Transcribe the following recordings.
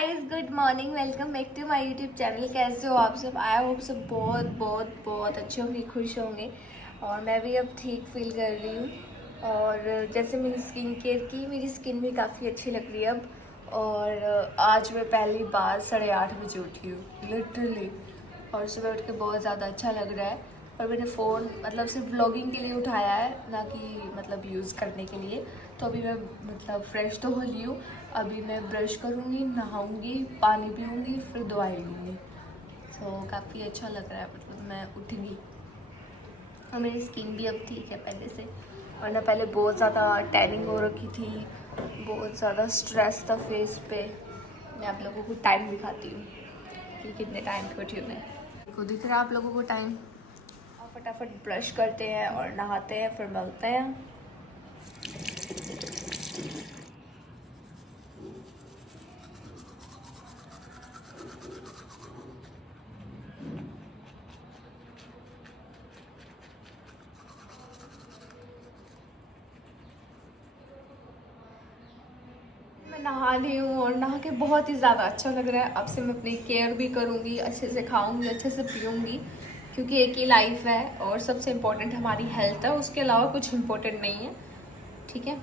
Guys, good morning. Welcome back to my YouTube channel. कैसे हो आप सब? आई होप सब बहुत बहुत बहुत अच्छे होंगे, खुश होंगे। और मैं भी अब ठीक फील कर रही हूँ। और जैसे मैंने स्किन केयर की, मेरी स्किन भी काफ़ी अच्छी लग रही है अब। और आज मैं पहली बार 8:30 बजे उठी हूँ लिटरली। और सुबह उठ के बहुत ज़्यादा अच्छा लग रहा है। और मैंने फ़ोन मतलब सिर्फ व्लॉगिंग के लिए उठाया है, ना कि मतलब यूज़ करने के लिए। तो अभी मैं मतलब फ़्रेश तो हो ली हूँ। अभी मैं ब्रश करूँगी, नहाऊँगी, पानी पीऊँगी, फिर दवाई लूँगी। तो काफ़ी अच्छा लग रहा है, मतलब मैं उठ गई। और मेरी स्किन भी अब ठीक है पहले से। वरना पहले बहुत ज़्यादा टैनिंग हो रखी थी, बहुत ज़्यादा स्ट्रेस था फेस पे। मैं आप लोगों को टाइम दिखाती हूँ कि कितने टाइम पे उठी हूँ मैं। देखो, दिख रहा है आप लोगों को टाइम। और फटाफट ब्रश करते हैं और नहाते हैं, फिर मिलते हैं। मैं नहा ली हूँ और नहा के बहुत ही ज़्यादा अच्छा लग रहा है। अब से मैं अपनी केयर भी करूँगी, अच्छे से खाऊँगी, अच्छे से पीऊँगी। क्योंकि एक ही लाइफ है और सबसे इम्पोर्टेंट हमारी हेल्थ है, उसके अलावा कुछ इम्पोर्टेंट नहीं है। ठीक है,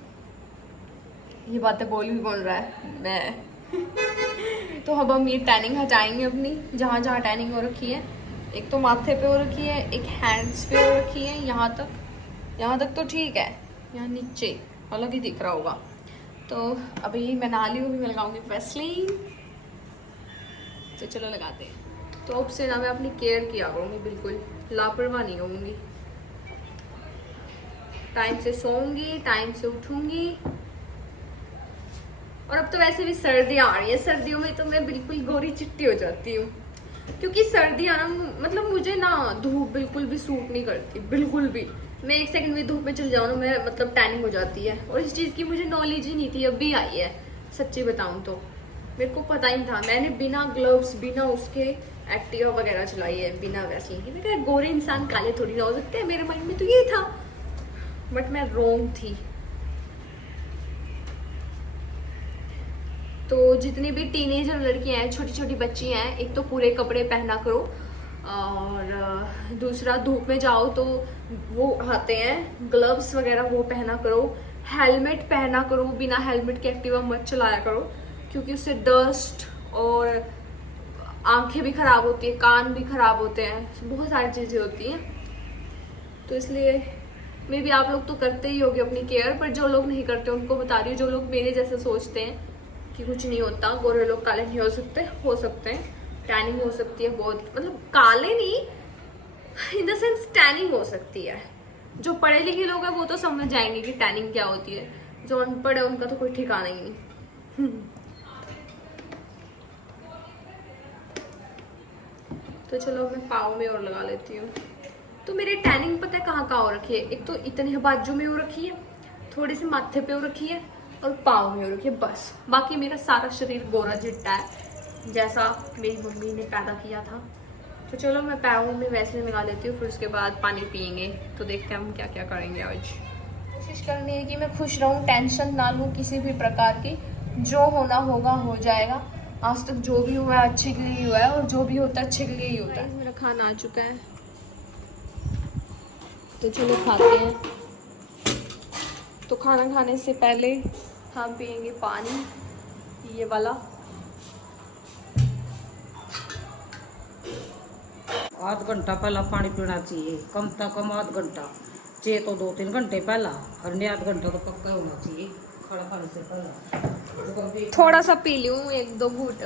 ये बातें बोल भी बोल रहा है मैं। तो अब हम ये टैनिंग हटाएंगे अपनी, जहाँ जहाँ टैनिंग हो रखी है। एक तो माथे पे हो रखी है, एक हैंड्स पे हो रखी है। यहाँ तक तो ठीक है, यहाँ नीचे अलग ही दिख रहा होगा। तो अभी मैं नहा ली हूँ, अभी मैं लगाऊंगी वैसलीन। तो चलो लगाते हैं। तो अब से ना मैं अपनी केयर किया करूँगी, बिल्कुल लापरवाह नहीं होंगी। टाइम से सोऊंगी, टाइम से उठूंगी। और अब तो वैसे भी सर्दियाँ आ रही है, सर्दियों में तो मैं बिल्कुल गोरी चिट्टी हो जाती हूँ। क्योंकि सर्दियाँ ना, मतलब मुझे ना धूप बिल्कुल भी सूट नहीं करती, बिल्कुल भी। मैं एक सेकंड भी धूप में चल जाऊँ ना, मैं मतलब टैनिंग हो जाती है। और इस चीज़ की मुझे नॉलेज ही नहीं थी, अभी आई है। सच्ची बताऊँ तो मेरे को पता ही नहीं था। मैंने बिना ग्लव्स, बिना उसके एक्टिवा वगैरह चलाई है, बिना वैसलीन की। मैं गोरे इंसान काले थोड़ी ना हो सकते हैं, मेरे माइंड में तो ये था। बट मैं रोंग थी। तो जितनी भी टीनेजर लड़कियां हैं, छोटी छोटी बच्ची हैं, एक तो पूरे कपड़े पहना करो। और दूसरा, धूप में जाओ तो वो आते हैं ग्लव्स वगैरह, वो पहना करो। हेलमेट पहना करो, बिना हेलमेट के एक्टिवा मत चलाया करो। क्योंकि उससे डस्ट और आंखें भी खराब होती है, कान भी खराब होते हैं, बहुत सारी चीज़ें होती हैं। तो इसलिए मे बी आप लोग तो करते ही होगे अपनी केयर, पर जो लोग नहीं करते उनको बता रही हूँ। जो लोग मेरे जैसे सोचते हैं कि कुछ नहीं होता, गोरे लोग काले नहीं हो सकते हैं, टैनिंग हो सकती है बहुत, मतलब काले नहीं, इन द सेंस टैनिंग हो सकती है। जो पढ़े लिखे लोग हैं वो तो समझ जाएंगे कि टैनिंग क्या होती है। जो अनपढ़ है उनका तो कोई ठिकाना ही नहीं। तो चलो मैं पाँव में और लगा लेती हूँ। तो मेरे टैनिंग पता है कहाँ कहाँ हो रखी है? एक तो इतने बाजू में हो रखी है, थोड़ी सी माथे पे हो रखी है, और पाँव में हो रखी है, बस। बाकी मेरा सारा शरीर गोरा चिट्टा है, जैसा मेरी मम्मी ने पैदा किया था। तो चलो मैं पाँव में वैसे लगा लेती हूँ, फिर उसके बाद पानी पियेंगे। तो देखते हैं हम क्या क्या करेंगे आज। कोशिश करनी है कि मैं खुश रहूँ, टेंशन ना लूँ किसी भी प्रकार की। जो होना होगा हो जाएगा। आज तक जो भी हुआ है अच्छे के लिए ही हुआ है, और जो भी होता है अच्छे के लिए ही होता है। मेरा खाना आ चुका है, तो चलो खाते हैं। तो खाना खाने से पहले हम पियेंगे पानी, ये वाला। आध घंटा पहला पानी पीना चाहिए, कम से कम आध घंटा, चाहे तो 2-3 घंटे पहला, और नहीं आध घंटा तो पक्का होना चाहिए खाना खाने से पहला। थोड़ा सा पी लूँ, 1-2 घूंट।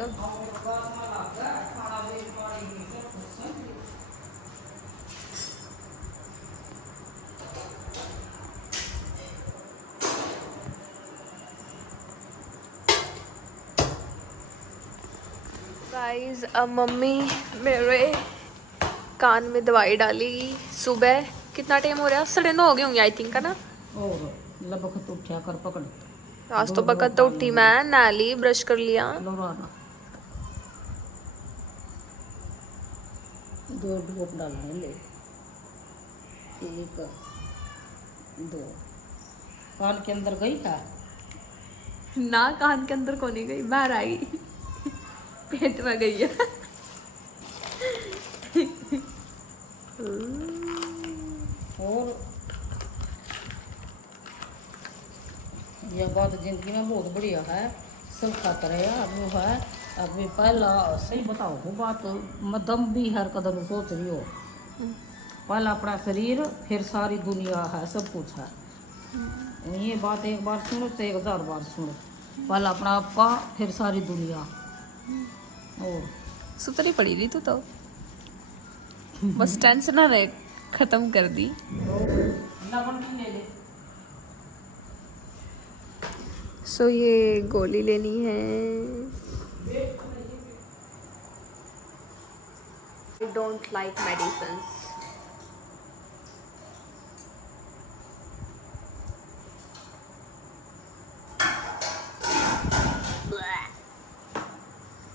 गाइस, अब मम्मी मेरे कान में दवाई डाली। सुबह कितना टाइम हो रहा है? 9:30 हो गए होंगे आई थिंक, है ना? और लगभग तो उठा कर पकड़, आज तो बकत तो उठी मैं, नहा ली, ब्रश कर लिया। लौराना 2 ड्रॉप डालने ले, 1 2 कान के अंदर गई है ना, कान के अंदर को नहीं गई, बाहर आई। में गई है। और यह बात जिंदगी में बहुत बढ़िया है, सब खातर है वो है। अभी पहला सही बताओ वो बात, मदम भी हर कदम सोच रही हो। पहला अपना शरीर, फिर सारी दुनिया है, सब कुछ है। ये बात एक बार सुनो तो 1000 बार सुनो। पहला अपना आपका, फिर सारी दुनिया। और सुतरी पड़ी रही तू तो, बस टेंशन ना रहे, खत्म कर दी। सो ये गोली लेनी है। I don't like medicines.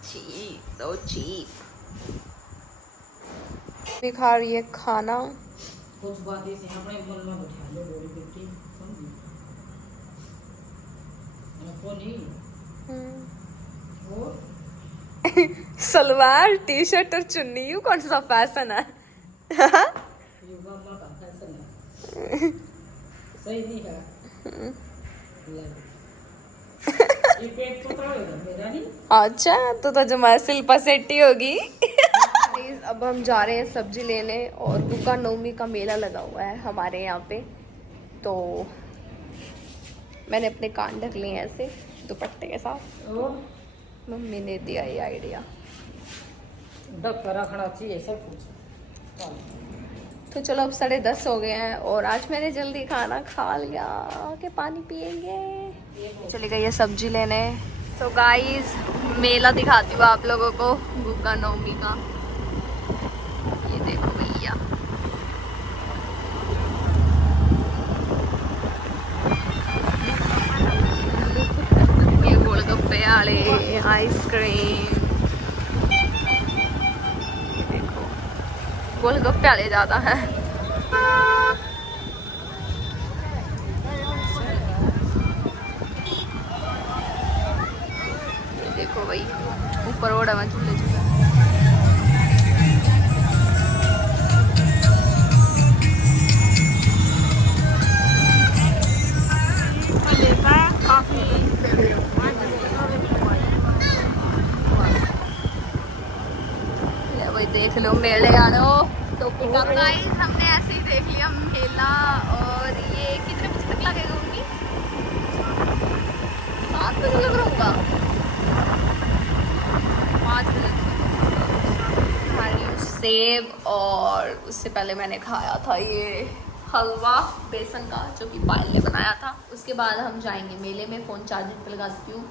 Cheap, so cheap. मैं खा रही है खाना। कुछ बात ऐसी अपने मन में बैठा लो, बड़ी बेटी समझी को नहीं। और सलवार टी शर्ट और चुन्नी, यू कौन सा फैशन है? योगा माँ का फैशन है, सही नहीं है। ये पेट पतला होगा मेरा नहीं। अच्छा तो जमा शिल्पा सेट्टी होगी। अब हम जा रहे हैं सब्जी लेने, और दुर्गा नवमी का मेला लगा हुआ है हमारे यहाँ पे, तो मैंने अपने कान ढक लिए हैं ऐसे दुपट्टे के साथ। और मम्मी ने दिया ये आइडिया। ढक कर रखना चाहिए सब कुछ। तो चलो अब 10:30 हो गए हैं, और आज मैंने जल्दी खाना खा लिया कि पानी पियेंगे। चली गई है सब्जी लेने। तो गाइस मेला दिखाती हूँ आप लोगों को दुर्गा नवमी का। ये देखो भैया, ये गोलगप्पे वाले, आइसक्रीम, ये देखो गोलगप्पे वाले ज़्यादा हैं। ये देखो भाई ऊपर ओढ़ा में झूले झूले। भाई देख लो मेले आनो तो गाइस, हमने ऐसे ही देख लिया मेला। और ये कितने बजे तक लगेगा उनकी? 7 बजे लग रहा होगा, 5 बजे। सेब, और उससे पहले मैंने खाया था ये हलवा बेसन का, जो कि पायल ने बनाया था। उसके बाद हम जाएंगे मेले में। फ़ोन चार्जिंग पे लगा देती हूँ।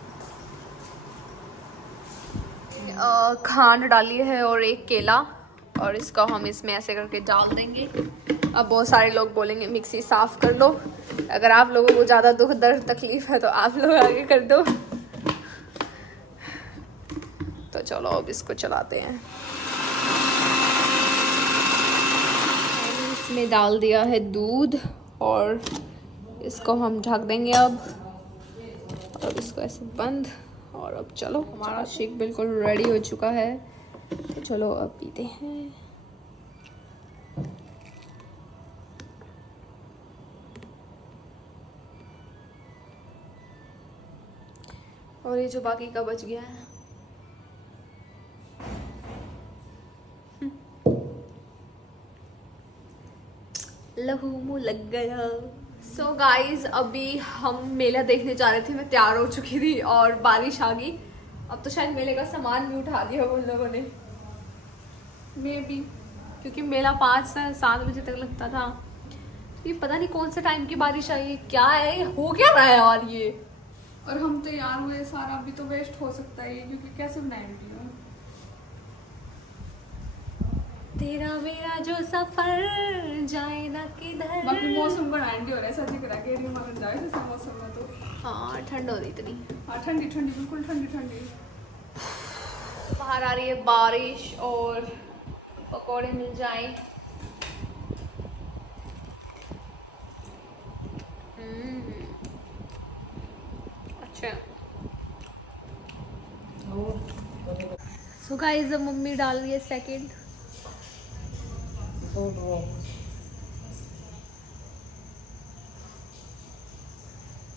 खांड डाली है और एक केला, और इसको हम इसमें ऐसे करके डाल देंगे। अब बहुत सारे लोग बोलेंगे मिक्सी साफ़ कर दो। अगर आप लोगों को ज़्यादा दुख दर्द तकलीफ़ है तो आप लोग आगे कर दो। तो चलो अब इसको चलाते हैं। इसमें डाल दिया है दूध, और इसको हम ढक देंगे अब, और इसको ऐसे बंद। और अब चलो, हमारा शेक बिल्कुल रेडी हो चुका है, तो चलो अब पीते हैं। और ये जो बाकी का बच गया है, लहू मुँह लग गया। सो गाइज अभी हम मेला देखने जा रहे थे, मैं तैयार हो चुकी थी और बारिश आ गई। अब तो शायद मेले का सामान भी उठा दिया उन लोगों ने, मे बी, क्योंकि मेला 5 से 7 बजे तक लगता था। ये पता नहीं कौन से टाइम की बारिश आई है, क्या है, हो क्या रहा है यार ये। और हम तैयार हुए सारा भी तो वेस्ट हो सकता है, क्योंकि कैसे बनाएंगे। तेरा मेरा जो सफर जाए ना किधर। बाकी मौसम का एंड हो रहा है, ऐसा दिख रहा है कि मगन जाए जैसा मौसम में। तो हाँ ठंड हो रही इतनी। हाँ ठंडी ठंडी, बिल्कुल ठंडी ठंडी। बाहर आ रही है बारिश और पकौड़े मिल जाए। अच्छा सो गाइस अब मम्मी डाल रही है सेकंड। 2 ड्रॉप,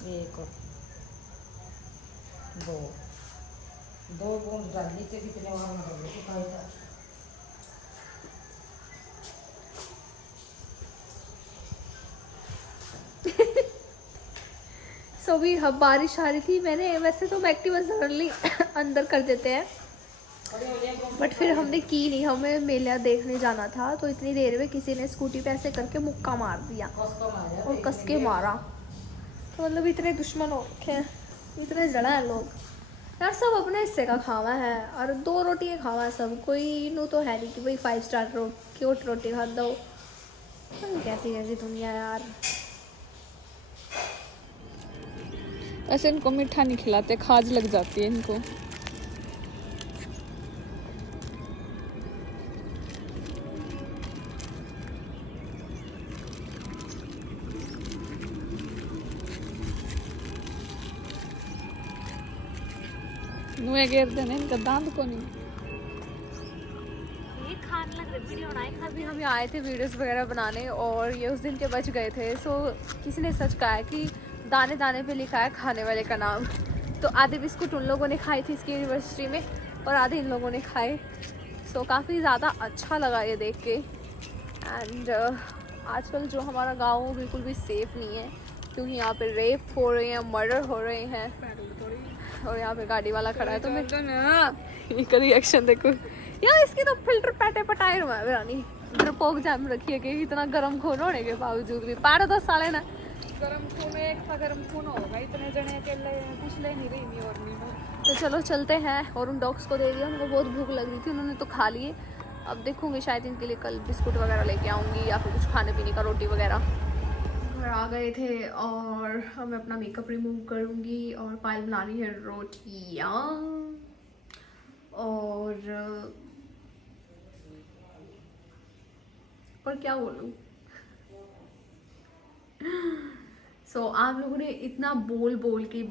1 2 बूंद डाल लीजिए, कितने वहाँ में डाल लीजिए फायदा। सो भी अब बारिश आ रही थी, मैंने वैसे तो एक्टिवा जरूरी अंदर कर देते हैं, बट फिर हमने की नहीं, हमें मेला देखने जाना था, तो इतनी देर में किसी ने स्कूटी पे ऐसे करके मुक्का मार दिया और कस के मारा। तो मतलब इतने दुश्मन हो रखे हैं, इतने जड़ा है लोग यार, सब अपने हिस्से का खावा है और 2 रोटी खावा है सब, कोई नू तो है नहीं कि भाई 5 स्टार क्यूट रोटी खा दो। कैसी कैसी दुनिया यार। ऐसे इनको मीठा नहीं खिलाते, खाज लग जाती है इनको। मुँह घेर देने इनका दांत को नहीं। अभी हम आए थे वीडियोस वगैरह बनाने और ये उस दिन के बच गए थे। सो किसी ने सच कहा है कि दाने दाने पे लिखा है खाने वाले का नाम। तो आधे बिस्कुट उन लोगों ने खाई थी इसकी यूनिवर्सिटी में और आधे इन लोगों ने खाए। सो काफ़ी ज़्यादा अच्छा लगा ये देख के। एंड आजकल जो हमारा गाँव वो बिल्कुल भी सेफ़ नहीं है, क्योंकि यहाँ पे रेप हो रहे हैं, मर्डर हो रहे हैं और यहाँ पे गाड़ी वाला खड़ा है। तो मैं इसका रिएक्शन देखो यार, इसकी तो फिल्टर पैटे पटाए हुआ है रानी, डरपोक जाम रखी है कि इतना गर्म खून होने के बावजूद भी 12-10 साल है ना। गरम खून एक था, गरम खून होगा, इतने जने अकेले कुछ ले नहीं रही नहीं और नहीं। तो चलो चलते हैं। और उन डॉग्स को दे दिया, उनको बहुत भूख लग रही थी, उन्होंने तो खा लिए। अब देखूंगी शायद इनके लिए कल बिस्कुट वगैरह लेके आऊँगी या फिर कुछ खाने पीने का, रोटी वगैरह। घर आ गए थे और अब मैं अपना मेकअप रिमूव करूँगी और पायल बना रही है रोटियाँ। और क्या बोलूँ। सो आप लोगों ने इतना बोल बोल के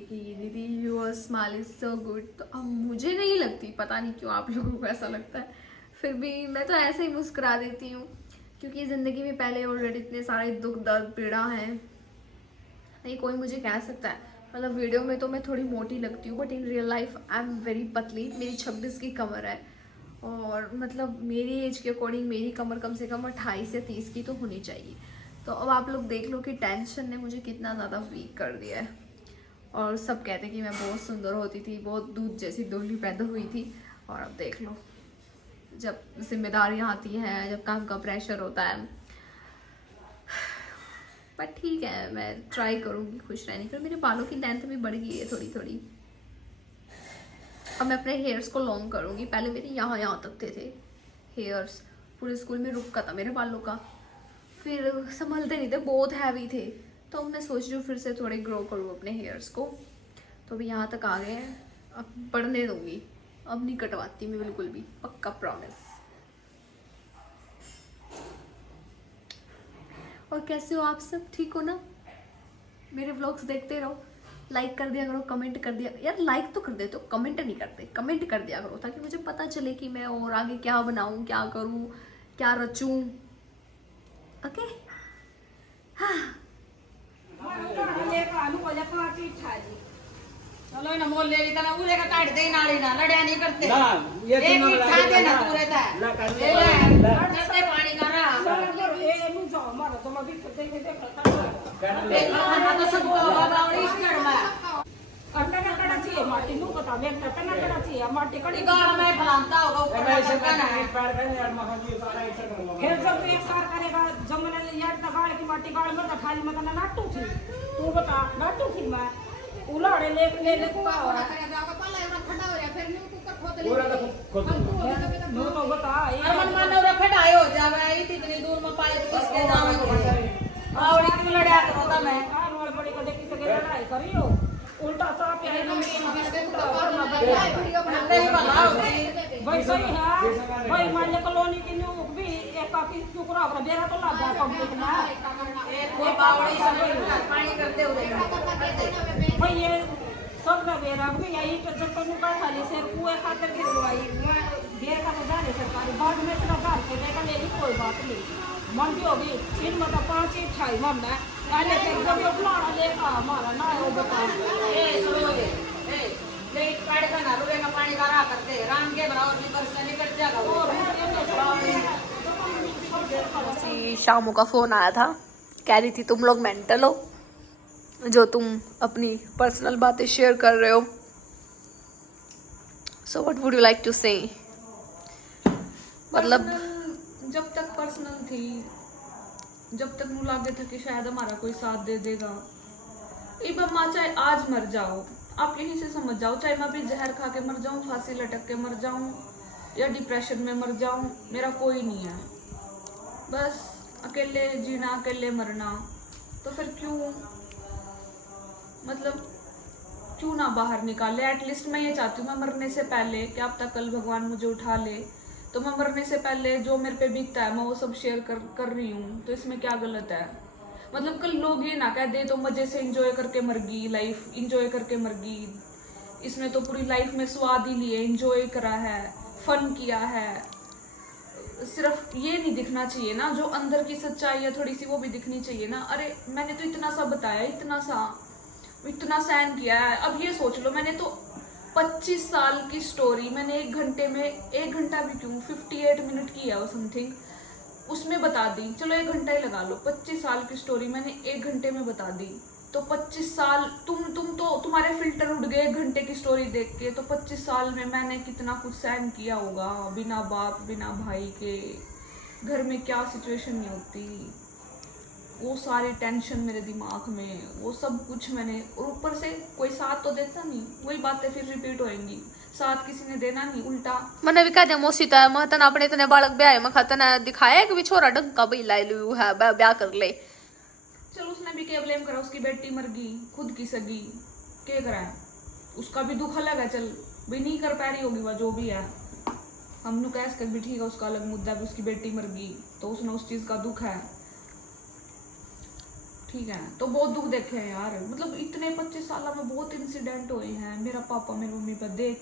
कि दीदी your smile is so good, तो अब मुझे नहीं लगती, पता नहीं क्यों आप लोगों को ऐसा लगता है, फिर भी मैं तो ऐसे ही मुस्कुरा देती हूँ, क्योंकि ज़िंदगी में पहले ऑलरेडी इतने सारे दुख दर्द पीड़ा हैं। नहीं कोई मुझे कह सकता है, मतलब वीडियो में तो मैं थोड़ी मोटी लगती हूँ, but in real life I am very पतली। मेरी 26 की कमर है और मतलब मेरी एज के अकॉर्डिंग मेरी कमर कम से कम 28 या 30 की तो होनी चाहिए। तो अब आप लोग देख लो कि टेंशन ने मुझे कितना ज़्यादा वीक कर दिया है। और सब कहते हैं कि मैं बहुत सुंदर होती थी, बहुत दूध जैसी दोहली पैदा हुई थी, और अब देख लो जब जिम्मेदारियाँ आती हैं, जब काम का प्रेशर होता है। बट ठीक है, मैं ट्राई करूँगी खुश रहने की। मेरे बालों की लेंथ भी बढ़ गई है थोड़ी थोड़ी। अब मैं अपने हेयर्स को लॉन्ग करूँगी। पहले मेरे यहाँ तक थे हेयर्स, पूरे स्कूल में रुका था मेरे बालों का, फिर संभलते नहीं थे, बहुत हैवी थे। तो मैं सोच रही हूँ फिर से थोड़े ग्रो करूँ अपने हेयर्स को। तो अभी यहाँ तक आ गए हैं, अब बढ़ने दूँगी, अब नहीं कटवाती मैं बिल्कुल भी, पक्का प्रॉमिस। और कैसे हो आप सब, ठीक हो ना? मेरे व्लॉग्स देखते रहो, लाइक कर दिया करो, कमेंट कर दिया यार, लाइक तो कर देते हो, कमेंट नहीं करते, कमेंट कर दिया करो ताकि मुझे पता चले कि मैं और आगे क्या बनाऊँ, क्या करूँ, क्या रचूँ। ओके चलो ना मोल ले ली तना उरे का काट दे नाली ना लड़या नहीं करते ना ये एक तीनों ही खा देना पूरे था ना कर ले ले करते पानी का ना ये नु जाओ मारो तो मैं भी दे दे खाना तो सब बाबा और स्टड में अंडा का कड़ा चाहिए माटी नु बता मैं टना कड़ा चाहिए माटी कड़ी गाड़ में फलाता होगा ऊपर मैं इसे का ना पार करने यार महाजी सारा ऐसा करूंगा फिर जब एक सार करेगा जंगल यार का गाड़ की माटी गाड़ में तो खाली मत ना नाटू थी तू बता नाटू थी मैं उलाड़े ले को पूरा खड़ा हो गया फिर न्यू कुकर खोद ले पूरा खुद नु तो बता और मन मानो खटाई हो जावे इतनी दूर में पाइप किसके जावे आवड़ी क्यों लड़या करो ता मैं कार वाले बड़ी को देखी सके लड़ाई करियो उल्टा साफ है नहीं भला होगी भाई सही है भाई मान ले कॉलोनी की न्यू भी एक काफी टुकड़ा का बेरा तो लग गया पब्लिक ना एक वो बावड़ी सब पानी करते हुए भाई ये सब का बेरा भी यही तो जब तक का खाली से कुएं खातर की दवाई बाद में सिर्फ घर के देखा ले ली कोई बात नहीं मंडी होगी फिर मतलब 5 ही 28 मन है पहले फिर जब वो फलाना लेखा हमारा ना वो बता ए सुनो ये ए लेट काट का ना रुपए का पानी का करते राम के बराबर भी कर से निकल जाएगा और शामू का फोन आया था, कह रही थी तुम लोग मेंटल हो जो तुम अपनी पर्सनल बातें शेयर कर रहे हो। So what would you like to say? मतलब जब तक पर्सनल थी, जब तक मुझे लगे था कि शायद हमारा कोई साथ दे देगा। एक बार माँ चाहे आज मर जाओ, आप यहीं से समझ जाओ, चाहे मैं भी जहर खा के मर जाऊं, फांसी लटक के मर जाऊं या डिप्रेशन में मर जाऊं, मेरा कोई नहीं है। बस अकेले जीना, अकेले मरना। तो फिर क्यों मतलब क्यों ना बाहर निकाले? एटलीस्ट मैं ये चाहती हूँ मैं मरने से पहले, क्या अब तक कल भगवान मुझे उठा ले, तो मैं मरने से पहले जो मेरे पे बीतता है मैं वो सब शेयर कर रही हूँ, तो इसमें क्या गलत है? मतलब कल लोग ये ना कह दे तो मजे से इंजॉय करके मर गई, लाइफ इंजॉय करके मर गई। इसमें तो पूरी लाइफ में स्वाद ही लिए, इंजॉय करा है, फन किया है। सिर्फ ये नहीं दिखना चाहिए ना, जो अंदर की सच्चाई है थोड़ी सी वो भी दिखनी चाहिए ना। अरे मैंने तो इतना सा बताया, इतना सहन किया है। अब ये सोच लो, मैंने तो 25 साल की स्टोरी मैंने 1 घंटे में, 1 घंटा भी क्यों, 58 मिनट की है वो समथिंग, उसमें बता दी। चलो 1 घंटा ही लगा लो, 25 साल की स्टोरी मैंने 1 घंटे में बता दी। तो 25 साल तुम तो तुम्हारे फिल्टर उड़ गए 1 घंटे की स्टोरी देख के। तो 25 साल में मैंने कितना कुछ सहन किया होगा, बिना बाप बिना भाई के। घर में क्या सिचुएशन नहीं होती, वो सारी टेंशन मेरे दिमाग में, वो सब कुछ मैंने, और ऊपर से कोई साथ तो देता नहीं। वही बातें फिर रिपीट होएंगी, साथ किसी ने देना नहीं, उल्टा मैंने भी कह दिया मोसीता है, मैं तना अपने इतने बालक ब्याह में खतना दिखाया कि भी छोरा ढंग का भी लाई लू है, ब्याह कर ले। चलो उसने भी क्या ब्लेम करा, उसकी बेटी मर गई, खुद की सगी, क्या करा है? उसका भी दुख अलग है, चल भी नहीं कर पा रही होगी वह जो भी है, हम नु कैस कर भी ठीक है, उसका अलग मुद्दा भी, उसकी बेटी मर गई तो उसने उस चीज का दुख है, ठीक है। तो बहुत दुख देखे हैं यार, मतलब इतने 25 साल में बहुत इंसिडेंट हुए हैं। मेरा पापा मेरी मम्मी पर दे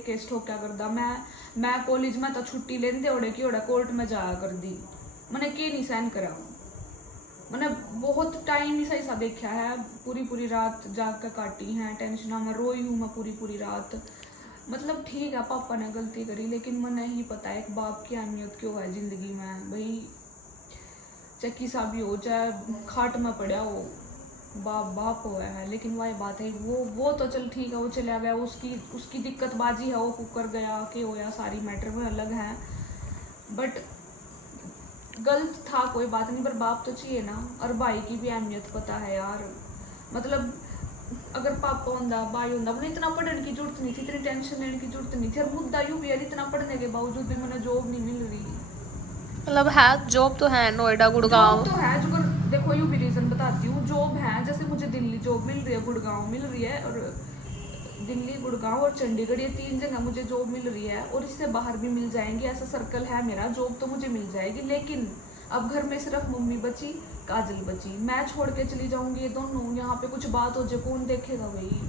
केस ठोक्या करदा, मैं कॉलेज में तो छुट्टी लेंदे ओड़े की ओड़े कोर्ट में जाया कर दी, मैंने के नहीं सहन करा। मैंने बहुत टाइम ही सही सा देखा है, पूरी रात जाग के काटी है, टेंशन में रोई हूँ मैं पूरी रात। मतलब ठीक है पापा ने गलती करी, लेकिन मैंने ही पता है एक बाप की अहमियत क्यों है जिंदगी में। भाई चक्की सा भी हो, चाहे खाट में पड़ा हो, बाप हुआ है। लेकिन वही बात है, वो तो चल ठीक है, वो चला गया, उसकी दिक्कत बाजी है, वो कुकर गया के होया, सारी मैटर में अलग है। बट गलत था कोई बात नहीं, पर बाप तो चाहिए ना, और भाई की भी अहमियत पता है यार। मतलब अगर पापा होंदा, भाई होंदा, मैंने इतना पढ़ने की जरूरत नहीं थी, इतनी टेंशन लेने की जरूरत नहीं थी। और मुद्दा यूं भी यार, इतना पढ़ने के बावजूद भी मैंने जॉब नहीं मिल रही। मतलब है जॉब तो है नोएडा गुड़गांव तो है जो, देखो यू भी रीजन बताती हूँ, जॉब है, जैसे मुझे दिल्ली जॉब मिल रही है, गुड़गांव मिल रही है, और दिल्ली गुड़गांव और चंडीगढ़ ये 3 जगह मुझे जॉब मिल रही है, और इससे बाहर भी मिल जाएंगी, ऐसा सर्कल है मेरा, जॉब तो मुझे मिल जाएगी। लेकिन अब घर में सिर्फ मम्मी बची, काजल बची, मैं छोड़ के चली जाऊंगी ये दोनों, यहाँ पे कुछ बात हो जाए कौन देखेगा भाई?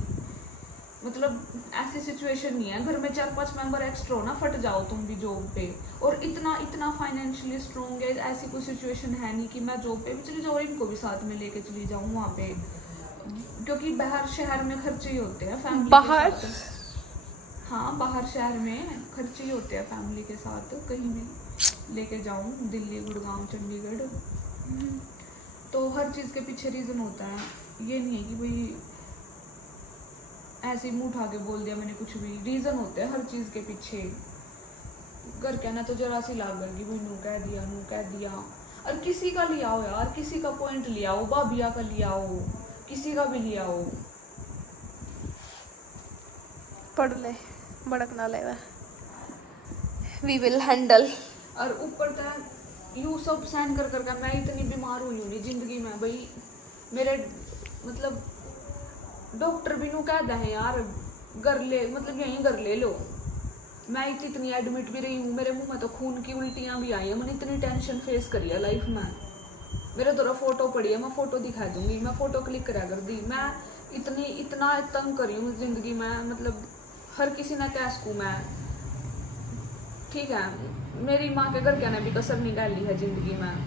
मतलब ऐसी सिचुएशन नहीं है, घर में 4-5 मेंबर एक्स्ट्रा हो ना, फट जाओ तुम भी जॉब पे। और इतना फाइनेंशियली स्ट्रॉन्ग है, ऐसी कोई सिचुएशन है नहीं कि मैं जॉब पे भी चली जाऊँ, इनको भी साथ में लेके चली जाऊँ वहाँ पे, क्योंकि बाहर शहर में खर्चे ही होते हैं फैमिली बाहर के साथ। हाँ बाहर शहर में खर्चे ही होते हैं फैमिली के साथ, कहीं भी लेके जाऊँ, दिल्ली गुड़गांव चंडीगढ़, तो हर चीज़ के पीछे रीज़न होता है। ये नहीं है कि भाई ऐसे मुंह उठा के बोल दिया मैंने, कुछ भी रीज़न होते हैं हर चीज़ के पीछे। घर कहना तो जरा सी लाग गई, भाई नू कह दिया, और किसी का लिया हो यार, किसी का पॉइंट लिया हो, भाभिया का लिया हो, किसी का भी लिया हो, पढ़ ले भड़क ना ले, वी विल हैंडल। और ऊपर तक यू सब सहन कर मैं इतनी बीमार हुई हूँ जिंदगी में भाई। मेरे मतलब डॉक्टर भी नू कहता है यार घर ले, मतलब यहीं घर ले लो। मैं इतनी एडमिट भी रही हूँ, मेरे मुंह में तो खून की उल्टियाँ भी आई हैं, मैंने इतनी टेंशन फेस करी है लाइफ में। मेरे द्वारा फोटो पड़ी है, मैं फोटो दिखा दूंगी, मैं फोटो क्लिक करा कर दी। मैं इतना तंग करी हूँ जिंदगी में, मतलब हर किसी ने कह सकूँ मैं, ठीक है, मेरी माँ के घर क्या ने भी कसर निकाल ली है जिंदगी में।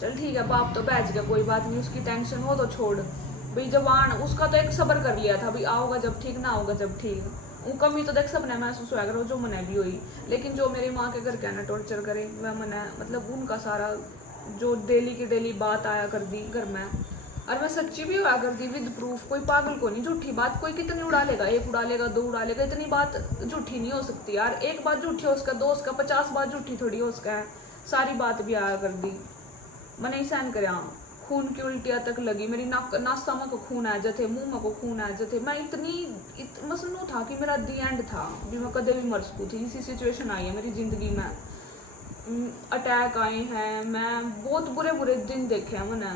चल ठीक है, बाप तो बैठ गया, कोई बात नहीं, उसकी टेंशन हो तो छोड़ भाई। जवान उसका तो एक सब्र कर लिया था, भाई आओगा जब ठीक, ना होगा जब ठीक। वो कमी तो देख सबने महसूस हुआ करो, जो मने भी हुई। लेकिन जो मेरी माँ के घर क्या ना टॉर्चर करे, वह मने मतलब उनका सारा जो डेली की डेली बात आया कर दी घर में, और मैं सच्ची भी हुआ कर दी विद प्रूफ। कोई पागल को नहीं, झूठी बात कोई कितनी उड़ा लेगा, 1 उड़ा लेगा, 2 उड़ा लेगा, इतनी बात झूठी नहीं हो सकती यार। 1 बात झूठी हो उसका, 2 उसका, 50 बात झूठी थोड़ी हो उसका है। सारी बात भी आया कर दी, मैं नहीं सहन कर। खून की उल्टियाँ तक लगी, मेरी नास्ता में को खून आ जाते, मुंह में को खून आ जाते। मैं इतनी मसनू था कि मेरा दी एंड था, भी मैं कदे भी मर सकूँ थी। इसी सिचुएशन आई है मेरी जिंदगी में, अटैक आए हैं, मैं बहुत बुरे बुरे दिन देखे हैं। मैंने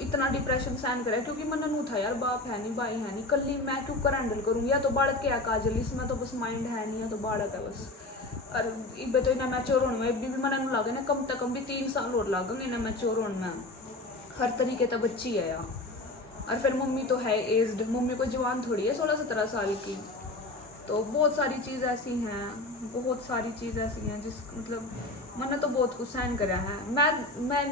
इतना डिप्रेशन सहन करा क्योंकि मैंने नू था यार, बाप है नहीं, भाई है नहीं, कल मैं क्यों कर हैंडल करूँगी। या तो बाढ़ के काजल, इसमें तो बस माइंड है नहीं, या तो बाढ़ है बस। और इबे तो इन्हें मैच्योर होने में भी मैंने लगे ना कम से कम भी 3 साल और लागेंगे इन्हें मैच्योर होने में। हर तरीके तक बच्ची है यार। और फिर मम्मी तो है एज्ड, मम्मी को जवान थोड़ी है 16-17 साल की। तो बहुत सारी चीज़ ऐसी हैं, बहुत सारी चीज़ ऐसी हैं जिस मतलब मैंने तो बहुत कुछ सहन करा है। मैं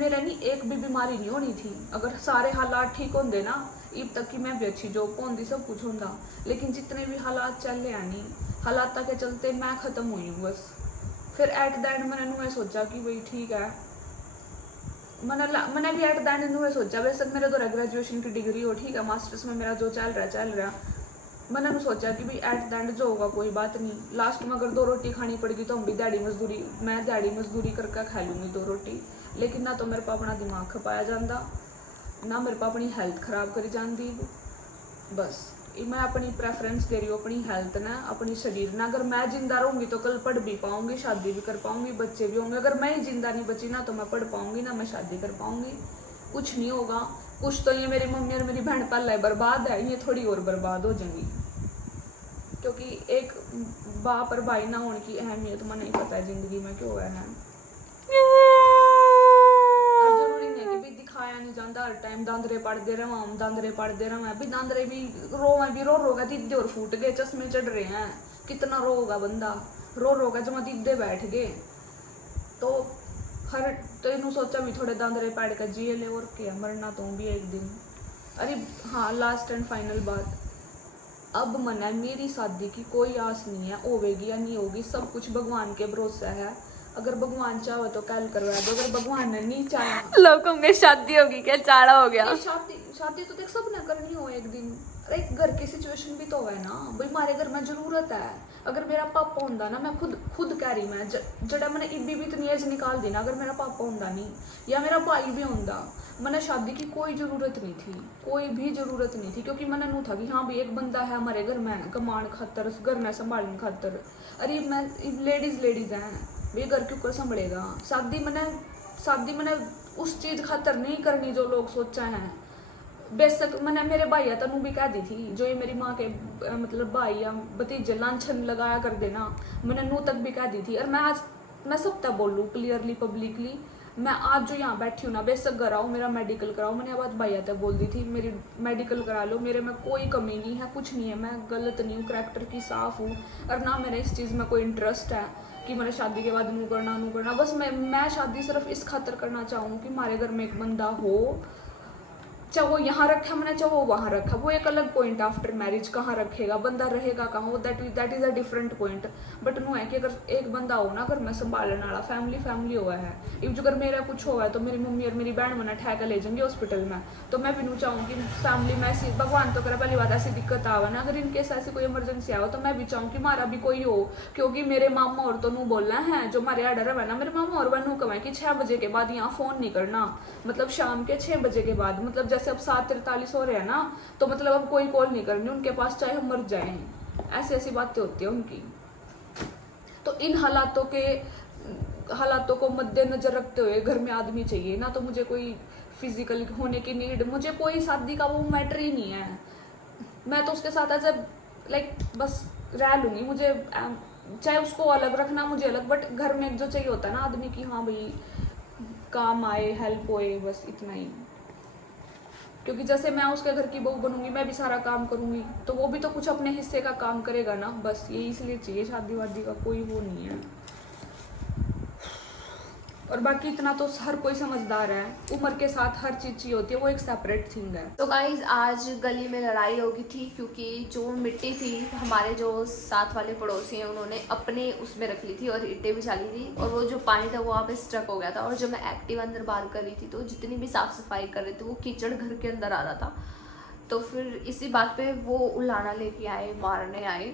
मेरा नहीं एक भी बीमारी नहीं होनी थी अगर सारे हालात ठीक होंगे ना। इब तक कि मैं भी अच्छी जॉब पाती, सब कुछ होंदा, लेकिन जितने भी हालात चल रहे हैं नहीं, हालात के चलते मैं ख़त्म हुई हूँ बस। फिर एट द एंड मैंने सोचा कि भाई ठीक है, मैंने भी एट द एंड इन्होंने सोचा, वैसे मेरे तो ग्रेजुएशन की डिग्री हो, ठीक है, मास्टर्स में मेरा जो चल रहा। मैंने सोचा कि भाई एट द एंड जो होगा कोई बात नहीं, लास्ट में अगर 2 रोटी खानी पड़ेगी तो हम भी दिहाड़ी मजदूरी, मैं दिहाड़ी मजदूरी करके खा लूँगी 2 रोटी। लेकिन ना तो मेरे पास अपना दिमाग खपाया जाता, ना मेरे पास अपनी हेल्थ खराब करी जाती। बस मैं अपनी प्रेफरेंस दे रही हूँ अपनी हेल्थ ना, अपनी शरीर ना। अगर मैं जिंदा रहूँगी तो कल पढ़ भी पाऊँगी, शादी भी कर पाऊँगी, बच्चे भी होंगे। अगर मैं ही जिंदा नहीं बची ना तो मैं पढ़ पाऊँगी ना मैं शादी कर पाऊँगी, कुछ नहीं होगा। कुछ तो ये मेरी मम्मी और मेरी बहन पहले बर्बाद है, ये थोड़ी और बर्बाद हो जाएंगी। क्योंकि एक बाप और भाई ना होने की अहमियत मुझे नहीं पता है ज़िंदगी में क्यों है। जरूरी नहीं कि भी दिखाया नहीं जाता हर टाइम दांदरे पड़ते रहो, हम दांदरे पड़ते रहो, अभी दांदरे भी रो गए, दीदे और फूट गए, चश्मे चढ़ रहे हैं, कितना रोगा बंदा, रो गया जमा दीदे बैठ गए। तो हर तो इन्हों सोचा भी थोड़े दांदरे पड़ कर जिए ले, और क्या मरना तो भी एक दिन। अरे हाँ, लास्ट एंड फाइनल बात, अब मना मेरी शादी की कोई आस नहीं है, होगी या नहीं होगी सब कुछ भगवान के भरोसे है। अगर भगवान चाहो तो कल करवा दो, अगर भगवान ने नहीं चाहा लोग कहोगे शादी होगी क्या, चाड़ा हो गया। शादी तो देख सब ना करनी हो एक दिन। अरे घर की सिचुएशन भी तो है ना भाई, हमारे घर में जरूरत है। अगर मेरा पापा होंदा ना, मैं खुद कह रही मैं जड़ा मैंने इब्बी भी इतनी एज निकाल दी ना, अगर मेरा पापा होंदा नहीं या मेरा भाई भी होंदा, मैंने शादी की कोई ज़रूरत नहीं थी, कोई भी ज़रूरत नहीं थी। क्योंकि मैंने नू था कि हाँ भाई एक बंदा है हमारे घर में कमान खातर, घर में संभालने खातर। अरे मैं लेडीज़ हैं भाई, घर क्यों कर संभलेगा। शादी मैंने उस चीज़ खातर नहीं करनी जो लोग सोचा है। बेशक मैंने मेरे भाई तनु भी कह दी थी, जो ये मेरी माँ के मतलब भाई या भतीजे लांछन लगाया कर देना, मैंने नू तक भी कह दी थी। और मैं सब तक बोल लूँ क्लियरली पब्लिकली, मैं आज जो यहाँ बैठी हूँ ना, बेशक घर आओ मेरा मेडिकल कराओ, मैंने बात भाई तक बोल दी थी मेरी मेडिकल करा लो, मेरे में कोई कमी नहीं है, कुछ नहीं है, मैं गलत नहीं हूँ, करैक्टर की साफ हूँ। और ना मेरा इस चीज़ में कोई इंटरेस्ट है कि मैंने शादी के बाद नू करना। बस मैं शादी सिर्फ इस खातर करना चाहूँ कि हमारे घर में एक बंदा हो, चाहे वो यहाँ रखा मैंने, चाहे वो वहाँ रखा, वो एक अलग पॉइंट। आफ्टर मैरिज कहाँ रखेगा बंदा, रहेगा कहाँ, वो that is a different point. But no है कि अगर एक बंदा हो ना, अगर मैं संभालने वाला फैमिली हुआ है, इफ जो अगर मेरा कुछ हुआ है तो मेरी मम्मी और मेरी बहन मना ठहका ले जाएंगे हॉस्पिटल में, तो मैं भी नहीं चाहूँ कि फैमिली में ऐसी, भगवान तो करे पहली बात ऐसी दिक्कत आवा ना, अगर इनकेस ऐसी कोई इमरजेंसी आओ तो मैं भी चाहूँ कि हमारा भी कोई हो। क्योंकि मेरे मामा और तो नू बोलना है, जो हमारे आर्डर है ना, मेरे मामा और वह नू कमाए कि 6 बजे के बाद यहाँ फ़ोन नहीं करना, मतलब शाम के 6 बजे के बाद, मतलब जैसे अब 7:43 हो रहे हैं ना, तो मतलब अब कोई कॉल नहीं करनी उनके पास, चाहे हम मर जाएं। ऐसी बातें होती है उनकी। तो इन हालातों को मद्देनजर रखते हुए घर में आदमी चाहिए ना, तो मुझे कोई फिजिकल होने की नीड, मुझे कोई शादी का वो मैटर ही नहीं है। मैं तो उसके साथ ऐसे लाइक बस रह लूँगी, मुझे चाहे उसको अलग रखना मुझे अलग, बट घर में जो चाहिए होता है ना आदमी की, हाँ भाई काम आए, हेल्प होए, बस इतना ही। क्योंकि जैसे मैं उसके घर की बहू बनूंगी, मैं भी सारा काम करूंगी, तो वो भी तो कुछ अपने हिस्से का काम करेगा ना, बस ये इसलिए चाहिए। शादी वादी का कोई वो नहीं है। और बाकी इतना तो हर कोई समझदार है, उम्र के साथ हर चीज चाहिए होती है, वो एक सेपरेट थिंग है। तो गाइज आज गली में लड़ाई हो गई थी क्योंकि जो मिट्टी थी हमारे जो साथ वाले पड़ोसी हैं उन्होंने अपने उसमें रख ली थी और ईंटें बिछा ली थी, और वो जो पानी था वो वहाँ पे स्टक हो गया था। और जब मैं एक्टिव अंदर बाहर कर रही थी तो जितनी भी साफ सफाई कर रहे थे वो कीचड़ घर के अंदर आ रहा था। तो फिर इसी बात पे वो उल्लाना लेके आए, मारने आए।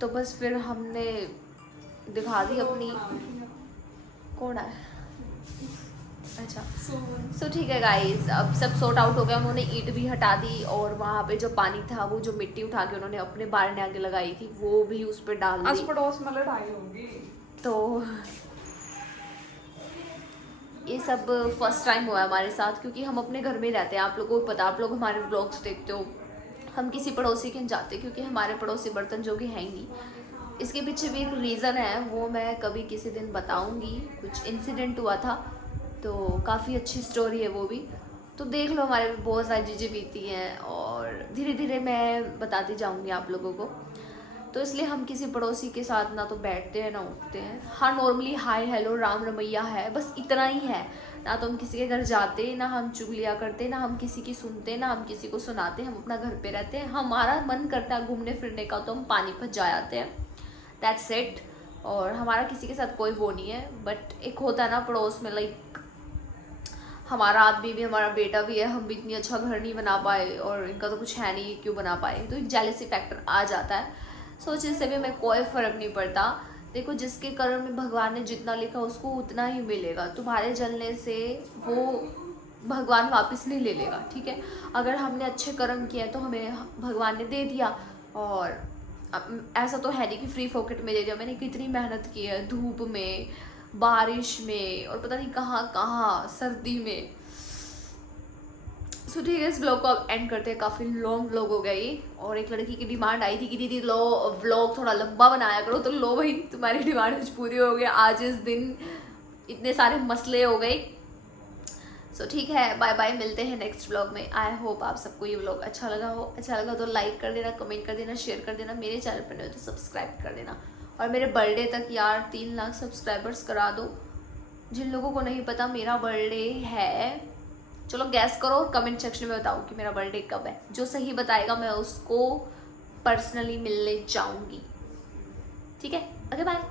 तो बस फिर हमने दिखा दी अपनी। कौन है? अच्छा, सो ठीक है गाइस, अब सब सॉर्ट आउट हो गया। उन्होंने ईंट भी हटा दी और वहाँ पे जो पानी था वो जो मिट्टी उठा के उन्होंने अपने बारने आगे लगाई थी वो भी उस पर डाल आस दी। पड़ोस में लड़ाई होगी तो ये सब फर्स्ट टाइम हुआ है हमारे साथ, क्योंकि हम अपने घर में रहते हैं। आप लोगों को पता, आप लोग हमारे व्लॉग्स देखते हो, हम किसी पड़ोसी के नहीं जाते क्योंकि हमारे पड़ोसी बर्तन जो कि हैं ही नहीं। इसके पीछे भी एक रीज़न है, वो मैं कभी किसी दिन बताऊंगी। कुछ इंसिडेंट हुआ था तो काफ़ी अच्छी स्टोरी है वो भी, तो देख लो। हमारे भी बहुत सारी चीज़ें बीती हैं और धीरे धीरे मैं बताती जाऊंगी आप लोगों को। तो इसलिए हम किसी पड़ोसी के साथ ना तो बैठते हैं ना उठते हैं। हाँ, normally hi hello Ram Ramaiya है, बस इतना ही है। ना तो हम किसी के घर जाते, ना हम चुगलियाँ करते, ना हम किसी की सुनते, ना हम किसी को सुनाते। हम अपना घर पे रहते हैं। हमारा मन करता है घूमने फिरने का तो हम पानीपत जा आते हैं, दैट्स इट। और हमारा किसी के साथ कोई वो नहीं है। बट एक होता है ना पड़ोस में, लाइक हमारा आदमी भी, हमारा बेटा भी है, हम भी इतनी अच्छा घर नहीं बना पाए और इनका तो कुछ है नहीं, क्यों बना पाए, तो एक जेलसी फैक्टर आ जाता है। सोच इससे भी हमें कोई फ़र्क नहीं पड़ता। देखो, जिसके कर्म में भगवान ने जितना लिखा उसको उतना ही मिलेगा। तुम्हारे जलने से वो भगवान वापस नहीं ले लेगा, ठीक है। अगर हमने अच्छे कर्म किए तो हमें भगवान ने दे दिया, और ऐसा तो है नहीं कि फ्री पॉकेट में दे दिया। मैंने कितनी मेहनत की है, धूप में, बारिश में, और पता नहीं कहाँ कहाँ, सर्दी में। सो ठीक है, इस व्लॉग को अब एंड करते हैं। काफ़ी लॉन्ग व्लॉग हो गया ये। और एक लड़की की डिमांड आई थी कि दीदी लो व्लॉग थोड़ा लंबा बनाया करो, तो लो भाई, तुम्हारी डिमांड आज पूरी हो गई। आज इस दिन इतने सारे मसले हो गए। सो ठीक है, बाय बाय, मिलते हैं नेक्स्ट व्लॉग में। आई होप आप सबको ये व्लॉग अच्छा लगा हो। अच्छा लगा तो लाइक कर देना, कमेंट कर देना, शेयर कर देना। मेरे चैनल पर नहीं हो तो सब्सक्राइब कर देना। और मेरे बर्थडे तक यार 3 लाख सब्सक्राइबर्स करा दो। जिन लोगों को नहीं पता मेरा बर्थडे है, चलो गैस करो, कमेंट सेक्शन में बताओ कि मेरा बर्थडे कब है। जो सही बताएगा मैं उसको पर्सनली मिलने जाऊंगी, ठीक है। Okay bye.